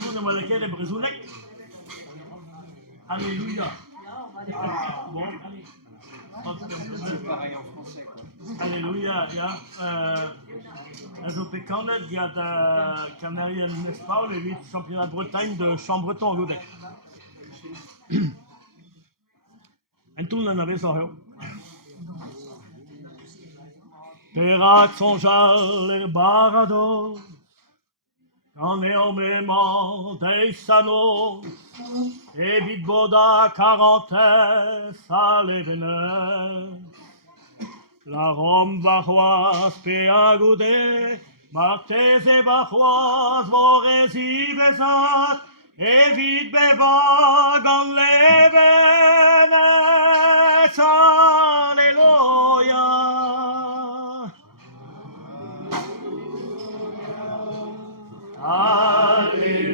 Tourne-moi lequel est Brezounek. Alléluia. Bon, allez. C'est pareil en français, quoi. Alléluia, ja. Also bekannt, ja, der Canarien Nespal, le 8 championnat de Bretagne de chant breton Lodec. En toen en avait zo. Perak son jal barado, en énormément des sanos, et vite boda quarantaine, à l'événement. La Rome bachoise péagoudé, martes et bachoise vos résivezat, et vite bevag en l'événement. Alléluia. Alléluia.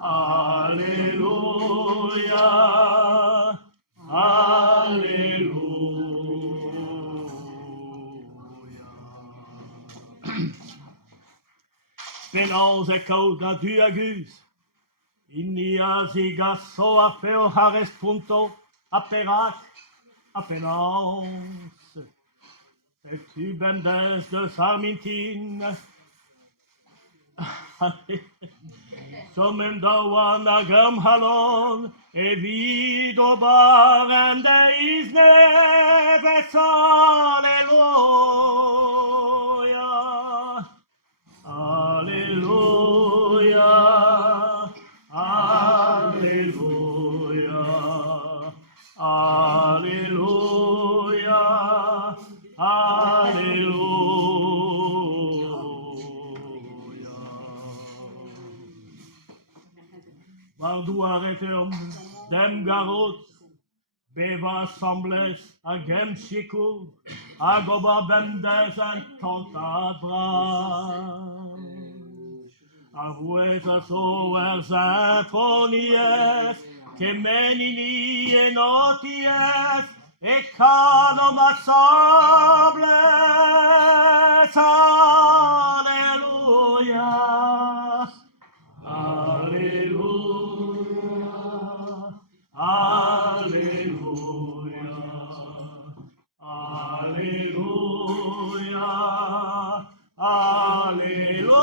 Alléluia. Penons echo d'un duagus, Inia zigasso a feo hares punto, a perac, a penance, et tu bendes de sarmintine, Somem dawan agam halon, e vido barende isneves, Alleluia. Alléluia, Alléluia, Alléluia, Alléluia. Vardou arretem dem garot, beva sembles agem chico, agoba bendes en cantabra. Avouez a soer symphonies, que menini et noties, et canom assembles. Alléluia. Alléluia. Alléluia. Alléluia. Alléluia.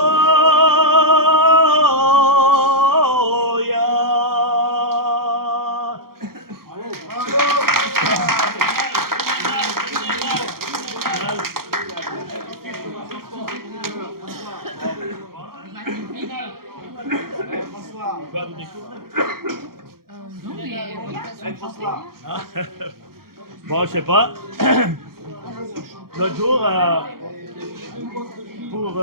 Bon, je sais pas. L'autre jour, pour